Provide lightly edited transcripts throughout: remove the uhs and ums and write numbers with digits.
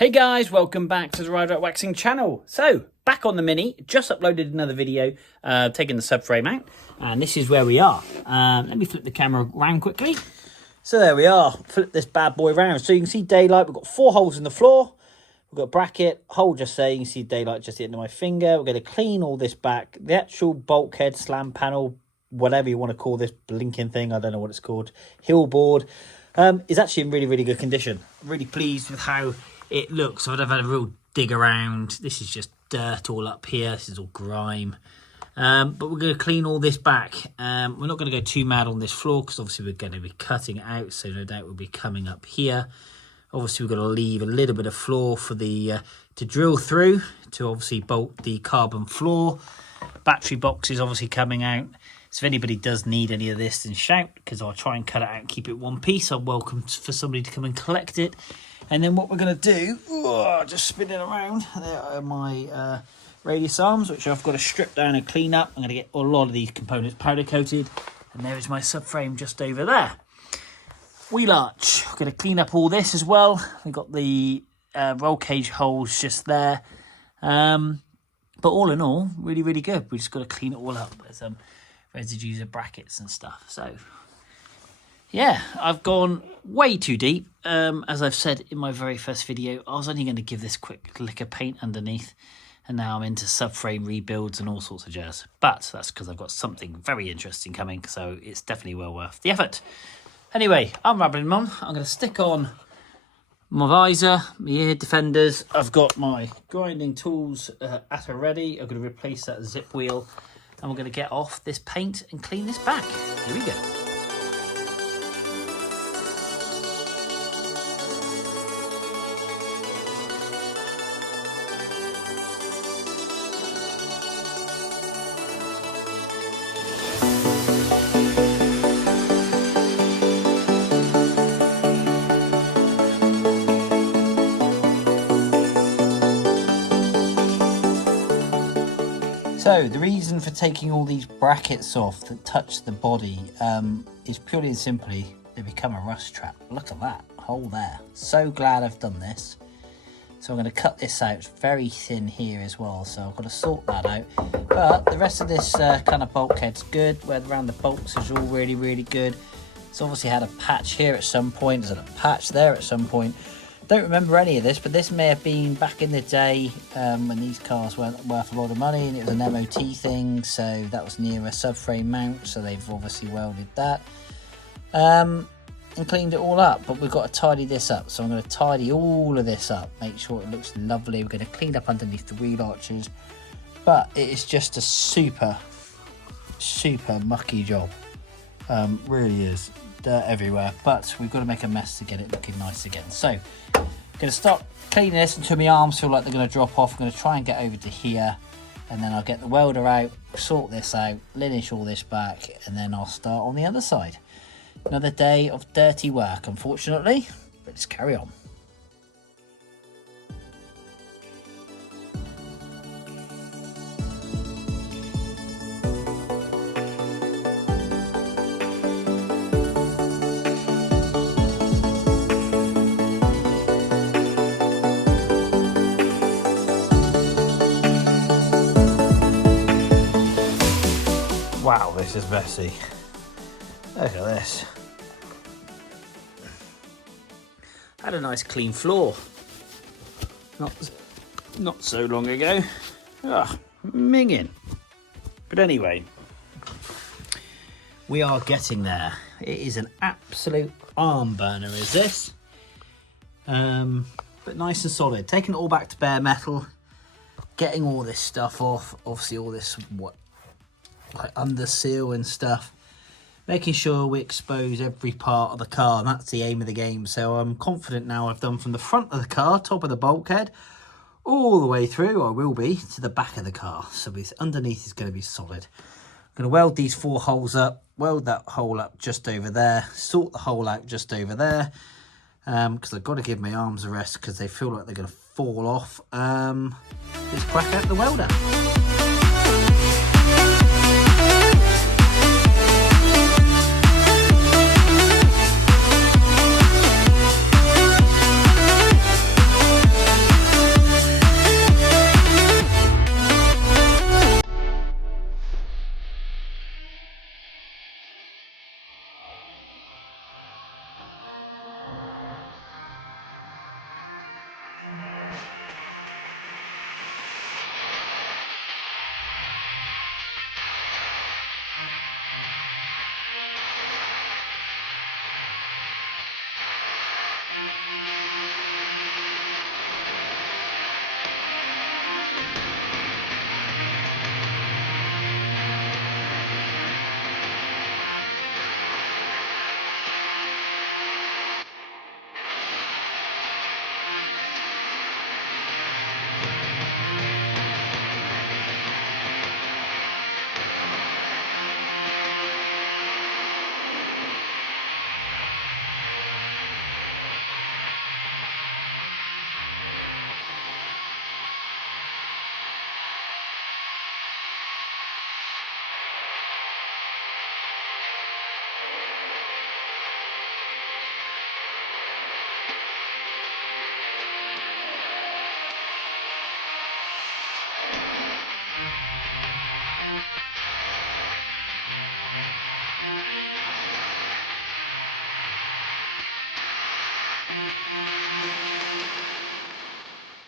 Hey guys, welcome back to the Rider at Waxing channel. So, back on the Mini, just uploaded another video taking the subframe out, and this is where we are. Let me flip the camera around quickly. So there we are, flip this bad boy around. So you can see daylight, we've got 4 holes in the floor, we've got a bracket, hole just there, you can see daylight just at the end of my finger. We're going to clean all this back. The actual bulkhead, slam panel, whatever you want to call this blinking thing, I don't know what it's called, hill board, is actually in really, really good condition. I'm really pleased with how it looks. I've had a real dig around. This is just dirt all up here. This is all grime. But we're going to clean all this back. We're not going to go too mad on this floor because obviously we're going to be cutting it out. So no doubt we'll be coming up here. Obviously we're going to leave a little bit of floor for the to drill through to obviously bolt the carbon floor. Battery box is obviously coming out. So if anybody does need any of this, then shout, because I'll try and cut it out and keep it one piece. I'm welcome for somebody to come and collect it. And then what we're going to do, just spin it around. There are my radius arms, which I've got to strip down and clean up. I'm going to get a lot of these components powder coated. And there is my subframe just over there. Wheel arch, I'm going to clean up all this as well. We've got the roll cage holes just there. But all in all, really, really good. We just got to clean it all up. There's some residues of brackets and stuff. So yeah, I've gone way too deep. As I've said in my very first video, I was only going to give this quick lick of paint underneath, and now I'm into subframe rebuilds and all sorts of jazz. But that's because I've got something very interesting coming, so it's definitely well worth the effort. Anyway, I'm rambling on. I'm going to stick on my visor, my ear defenders. I've got my grinding tools at a ready. I'm going to replace that zip wheel, and we're going to get off this paint and clean this back. Here we go. So the reason for taking all these brackets off that touch the body is purely and simply they become a rust trap. Look at that hole there. So glad I've done this. So I'm going to cut this out. It's very thin here as well, so I've got to sort that out. But the rest of this kind of bulkhead's good. Where around the bolts is all really, really good. It's obviously had a patch here at some point. There's a patch there at some point. Don't remember any of this, but this may have been back in the day when these cars weren't worth a lot of money, and it was an MOT thing, so that was near a subframe mount, so they've obviously welded that and cleaned it all up. But we've got to tidy this up, so I'm going to tidy all of this up, make sure it looks lovely. We're going to clean up underneath the wheel arches, but it is just a super mucky job. Really is. Dirt everywhere, but we've got to make a mess to get it looking nice again. So I'm going to start cleaning this until my arms feel like they're going to drop off. I'm going to try and get over to here, and then I'll get the welder out, sort this out, linish all this back, and then I'll start on the other side. Another day of dirty work, unfortunately, but let's carry on. Wow, this is messy. Look at this. Had a nice clean floor not so long ago. Minging. But anyway, we are getting there. It is an absolute arm burner, is this? But nice and solid. Taking it all back to bare metal, getting all this stuff off. Obviously all this like under seal and stuff, making sure we expose every part of the car, and that's the aim of the game. So I'm confident now I've done from the front of the car, top of the bulkhead, all the way through, or will be, to the back of the car. So underneath is going to be solid. I'm going to weld these 4 holes up, weld that hole up just over there, sort the hole out just over there, because I've got to give my arms a rest because they feel like they're going to fall off. Let's crack out the welder.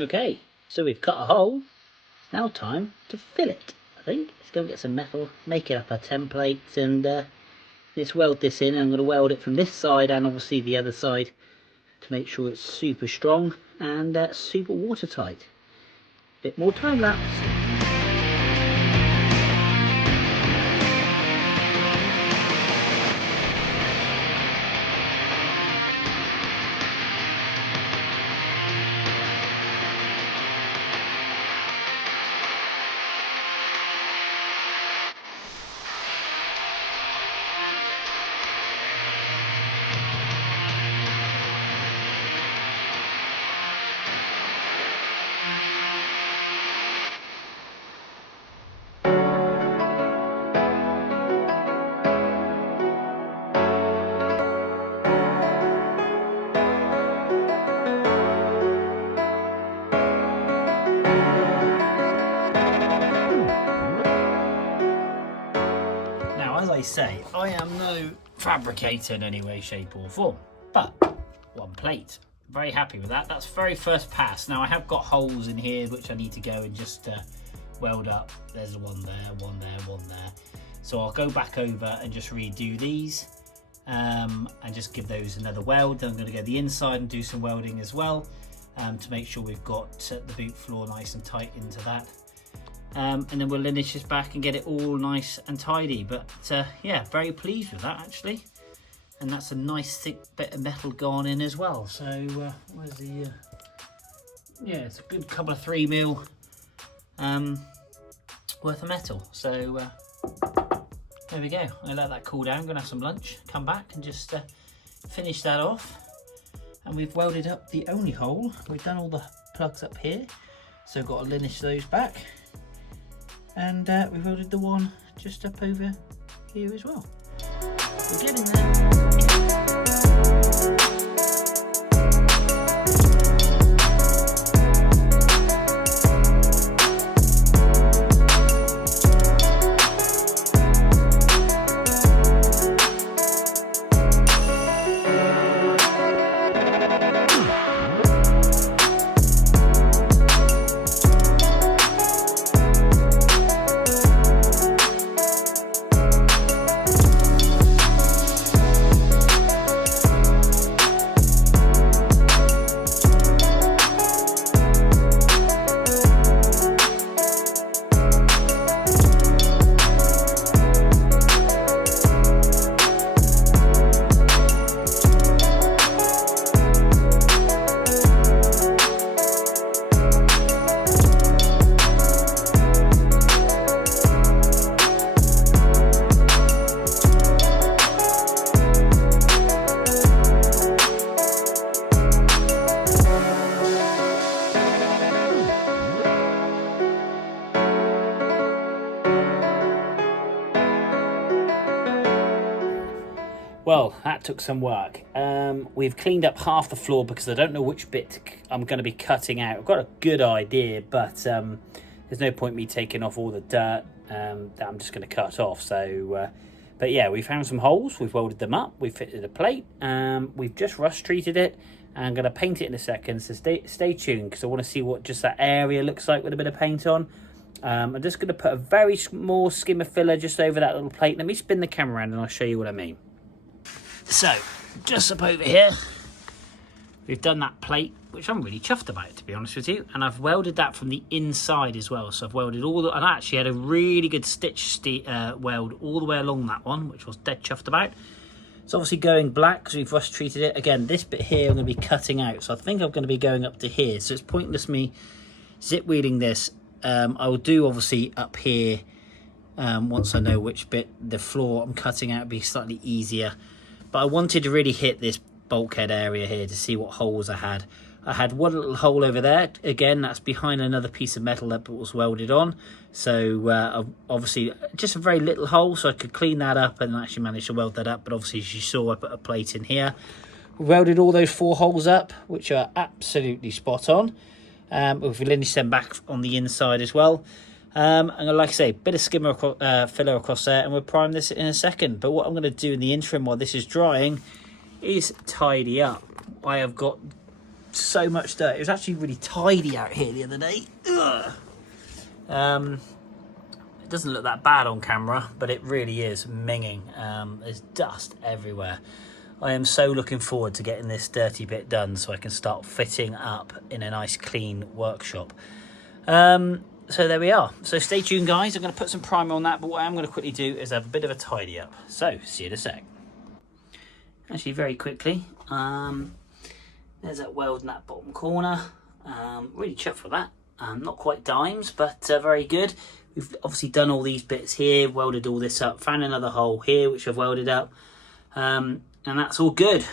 Okay, so we've cut a hole. Now time to fill it, I think. Let's go and get some metal, make it up a template, and let's weld this in. I'm going to weld it from this side and obviously the other side to make sure it's super strong and super watertight. Bit more time lapse. As I say, I am no fabricator in any way, shape or form, but one plate. Very happy with that. That's very first pass. Now I have got holes in here which I need to go and just weld up. There's one there, one there, one there. So I'll go back over and just redo these and just give those another weld. Then I'm going to go the inside and do some welding as well to make sure we've got the boot floor nice and tight into that. And then we'll lineage this back and get it all nice and tidy. But yeah, very pleased with that actually. And that's a nice thick bit of metal gone in as well. So where's the yeah, it's a good couple of 3mm worth of metal. So there we go. I let that cool down. I'm gonna have some lunch, come back and just finish that off. And we've welded up the only hole. We've done all the plugs up here, so got to lineage those back. And we've welded the one just up over here as well. We're getting there. Well, that took some work. We've cleaned up half the floor because I don't know which bit I'm going to be cutting out. I've got a good idea, but there's no point me taking off all the dirt that I'm just going to cut off. So, but yeah, we found some holes. We've welded them up. We've fitted a plate. We've just rust treated it. I'm going to paint it in a second, so stay tuned because I want to see what just that area looks like with a bit of paint on. I'm just going to put a very small skim of filler just over that little plate. Let me spin the camera around and I'll show you what I mean. So, just up over here, we've done that plate, which I'm really chuffed about, to be honest with you. And I've welded that from the inside as well. So I've welded all the, and I actually had a really good stitch weld all the way along that one, which I was dead chuffed about. It's obviously going black because we've rust treated it. Again, this bit here I'm going to be cutting out. So I think I'm going to be going up to here. So it's pointless me zip wheeling this. I will do obviously up here once I know which bit the floor I'm cutting out will be slightly easier. But I wanted to really hit this bulkhead area here to see what holes I had. I had one little hole over there. Again, that's behind another piece of metal that was welded on. So obviously just a very little hole, so I could clean that up and actually manage to weld that up. But obviously, as you saw, I put a plate in here. We welded all those 4 holes up, which are absolutely spot on. We've lineaged them back on the inside as well. And like I say, bit of skimmer filler across there, and we'll prime this in a second. But what I'm going to do in the interim while this is drying is tidy up. I have got so much dirt. It was actually really tidy out here the other day. It doesn't look that bad on camera, but it really is minging. There's dust everywhere. I am so looking forward to getting this dirty bit done so I can start fitting up in a nice clean workshop. So there we are. So stay tuned, guys. I'm going to put some primer on that, but what I'm going to quickly do is have a bit of a tidy up. So see you in a sec. Actually, very quickly, there's that weld in that bottom corner. Really chuffed with that. Not quite dimes, but very good. We've obviously done all these bits here, welded all this up, found another hole here which I've welded up, and that's all good.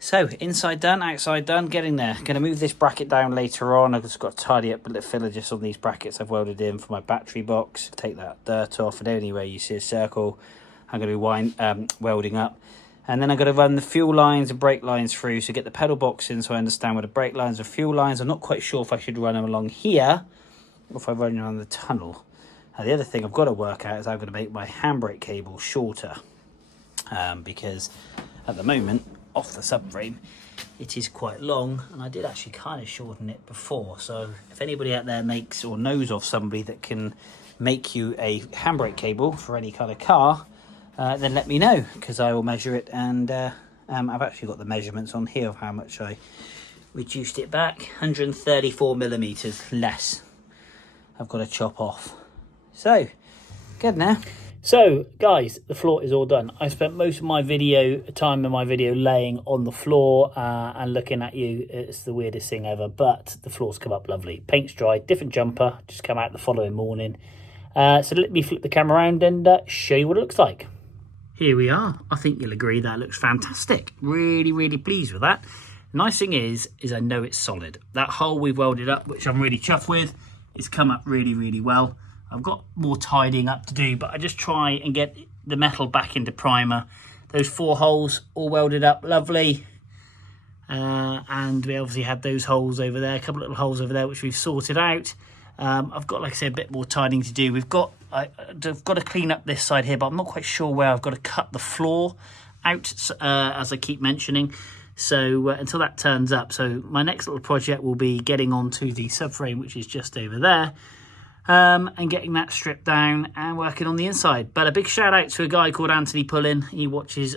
So inside done, outside done, getting there. Going to move this bracket down later on. I've just got to tidy up a little filler just on these brackets I've welded in for my battery box. Take that dirt off, and anywhere you see a circle, I'm going to be welding up. And then I'm going to run the fuel lines and brake lines through, so get the pedal box in so I understand where the brake lines and fuel lines. I'm not quite sure if I should run them along here or if I run them along the tunnel. The other thing I've got to work out is I'm going to make my handbrake cable shorter, because at the moment, off the subframe, it is quite long, and I did actually kind of shorten it before. So if anybody out there makes or knows of somebody that can make you a handbrake cable for any kind of car, then let me know, because I will measure it. And I've actually got the measurements on here of how much I reduced it back. 134 millimeters less I've got to chop off. So good now. So guys, the floor is all done. I spent most of my time in my video laying on the floor and looking at you. It's the weirdest thing ever, but the floor's come up lovely. Paint's dry, different jumper, just come out the following morning. So let me flip the camera around and show you what it looks like. Here we are. I think you'll agree that looks fantastic. Really, really pleased with that. Nice thing is I know it's solid. That hole we've welded up, which I'm really chuffed with, it's come up really, really well. I've got more tidying up to do, but I just try and get the metal back into primer. Those 4 holes all welded up lovely. And we obviously had those holes over there, a couple of little holes over there, which we've sorted out. I've got, like I said, a bit more tidying to do. I've got to clean up this side here, but I'm not quite sure where. I've got to cut the floor out, as I keep mentioning. So until that turns up, so my next little project will be getting onto the subframe, which is just over there. And getting that stripped down and working on the inside. But a big shout out to a guy called Anthony Pullin. He watches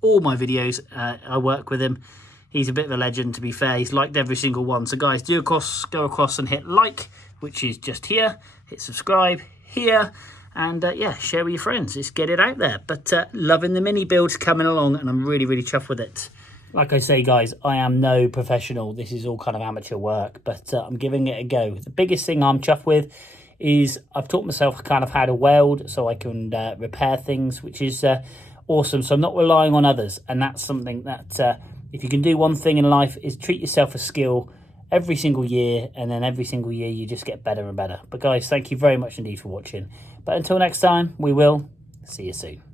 all my videos. I work with him. He's a bit of a legend, to be fair. He's liked every single one. So guys, go across and hit like, which is just here. Hit subscribe here. And yeah, share with your friends. Just get it out there. But loving the mini builds coming along, and I'm really, really chuffed with it. Like I say, guys, I am no professional. This is all kind of amateur work, but I'm giving it a go. The biggest thing I'm chuffed with is I've taught myself kind of how to weld so I can repair things, which is awesome. So I'm not relying on others, and that's something that if you can do one thing in life is treat yourself a skill every single year, and then every single year you just get better and better. But guys, thank you very much indeed for watching. But until next time, we will see you soon.